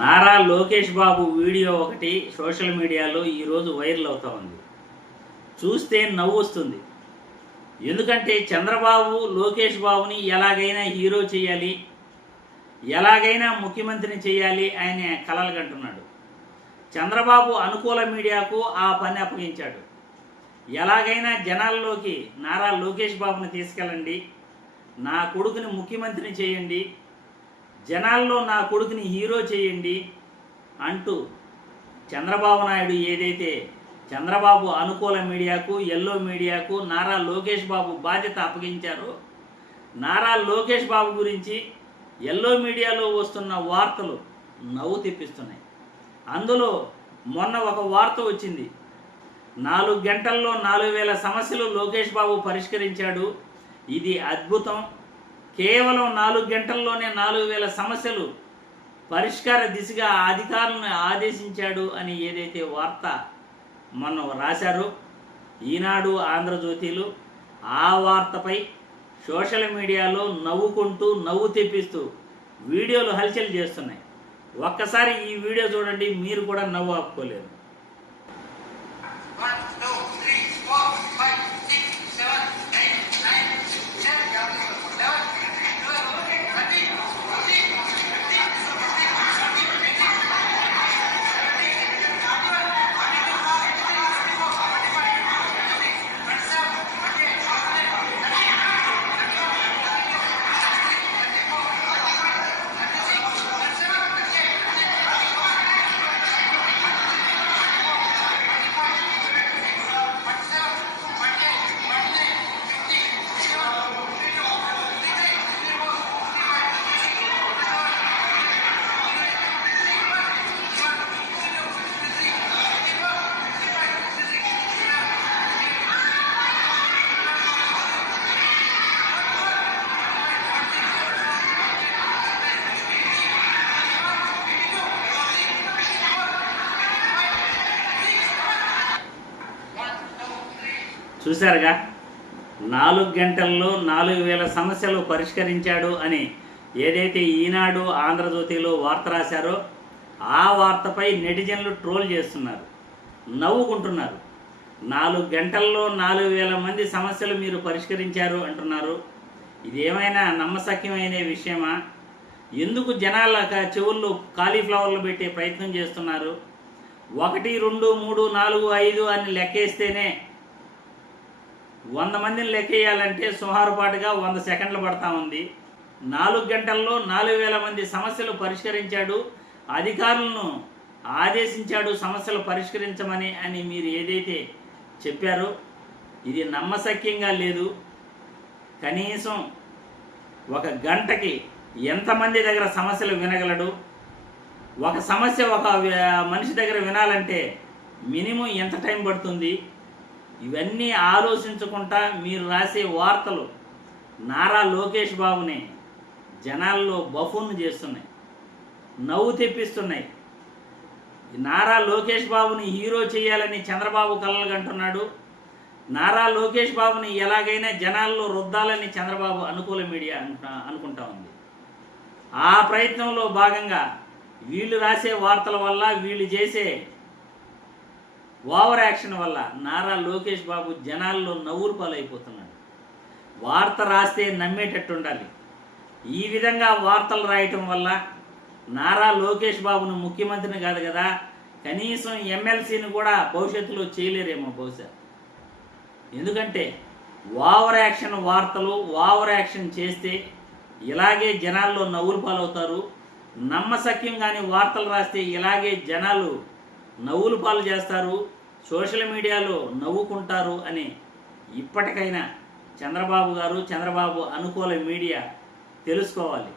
Nara Lokesh Babu video ఒకటి social మీడియాలో ఈరోజు వైరల్ అవుతా ఉంది. చూస్తే నవ్వు వస్తుంది. ఎందుకంటే చంద్రబాబు లోకేష్ బాబుని ఎలాగైనా హీరో చేయాలి, ఎలాగైనా ముఖ్యమంత్రిని చేయాలి ఆయన కలలు కంటున్నాడు. చంద్రబాబు అనుకూల మీడియాకు ఆ పని అప్పగించాడు. ఎలాగైనా జనాల్లోకి నారా లోకేష్ బాబుని తీసుకెళ్ళండి, నా కొడుకుని ముఖ్యమంత్రిని చేయండి, జనాల్లో నా కొడుకుని హీరో చేయండి అంటూ చంద్రబాబు నాయుడు ఏదైతే చంద్రబాబు అనుకూల మీడియాకు, ఎల్లో మీడియాకు నారా లోకేష్ బాబు బాధ్యత అప్పగించారో, నారా లోకేష్ బాబు గురించి ఎల్లో మీడియాలో వస్తున్న వార్తలు నవ్వు తెప్పిస్తున్నాయి. అందులో మొన్న ఒక వార్త వచ్చింది, 4 గంటల్లో 4000 సమస్యలు లోకేష్ బాబు పరిష్కరించాడు, ఇది అద్భుతం, కేవలం 4 గంటల్లోనే 4000 సమస్యలు పరిష్కార దిశగా అధికారులను ఆదేశించాడు అని ఏదైతే వార్త మొన్న రాశారో ఈనాడు, ఆంధ్రజ్యోతిలు ఆ వార్తపై సోషల్ మీడియాలో నవ్వుకుంటూ నవ్వు తెప్పిస్తూ వీడియోలు హల్చల్ చేస్తున్నాయి. ఒక్కసారి ఈ వీడియో చూడండి, మీరు కూడా నవ్వు ఆపుకోలేరు. చూశారుగా, 4 గంటల్లో 4000 సమస్యలు పరిష్కరించాడు అని ఏదైతే ఈనాడు, ఆంధ్రజ్యోతిలో వార్త రాశారో ఆ వార్తపై నెటిజన్లు ట్రోల్ చేస్తున్నారు, నవ్వుకుంటున్నారు. 4 గంటల్లో 4000 మంది సమస్యలు మీరు పరిష్కరించారు అంటున్నారు. ఇదేమైనా నమ్మశక్యమైన విషయమా? ఎందుకు జనాల చెవుల్లో కాలీఫ్లవర్లు పెట్టే ప్రయత్నం చేస్తున్నారు? 1, 2, 3, 4, 5 అని లెక్కేస్తేనే 100 మందిని లెక్కేయాలంటే సుమారుపాటుగా 100 సెకండ్లు పడతా ఉంది. 4 గంటల్లో 4000 మంది సమస్యలు పరిష్కరించాడు, అధికారులను ఆదేశించాడు సమస్యలు పరిష్కరించమని అని మీరు ఏదైతే చెప్పారో ఇది నమ్మశక్యంగా లేదు. కనీసం 1 గంటకి ఎంతమంది దగ్గర సమస్యలు వినగలడు? ఒక సమస్య ఒక మనిషి దగ్గర వినాలంటే మినిమం ఎంత టైం పడుతుంది? ఇవన్నీ ఆలోచించుకుంటా మీరు రాసే వార్తలు నారా లోకేష్ బాబుని జనాల్లో బఫూన్ చేస్తున్నాయి, నవ్వు తెప్పిస్తున్నాయి. నారా లోకేష్ బాబుని హీరో చేయాలని చంద్రబాబు కలలు కంటున్నాడు. నారా లోకేష్ బాబుని ఎలాగైనా జనాల్లో రుద్దాలని చంద్రబాబు అనుకూల మీడియా అనుకుంటా ఉంది. ఆ ప్రయత్నంలో భాగంగా వీళ్ళు రాసే వార్తల వల్ల, వీళ్ళు చేసే ఓవర్ యాక్షన్ వల్ల నారా లోకేష్ బాబు జనాల్లో నవ్వులు పాలైపోతున్నాడు. వార్త రాస్తే నమ్మేటట్టు ఉండాలి. ఈ విధంగా వార్తలు రాయటం వల్ల నారా లోకేష్ బాబును ముఖ్యమంత్రిని కాదు కదా, కనీసం ఎమ్మెల్సీని కూడా భవిష్యత్తులో చేయలేరేమో బహుశా. ఎందుకంటే ఓవర్ యాక్షన్ వార్తలు, ఓవర్ యాక్షన్ చేస్తే ఇలాగే జనాల్లో నవ్వులు పాలవుతారు. నమ్మశక్యం కానీ వార్తలు రాస్తే ఇలాగే జనాలు నవ్వులు పాలు చేస్తారు, సోషల్ మీడియాలో నవ్వుకుంటారు అని ఇప్పటికైనా చంద్రబాబు గారు, చంద్రబాబు అనుకూల మీడియా తెలుసుకోవాలి.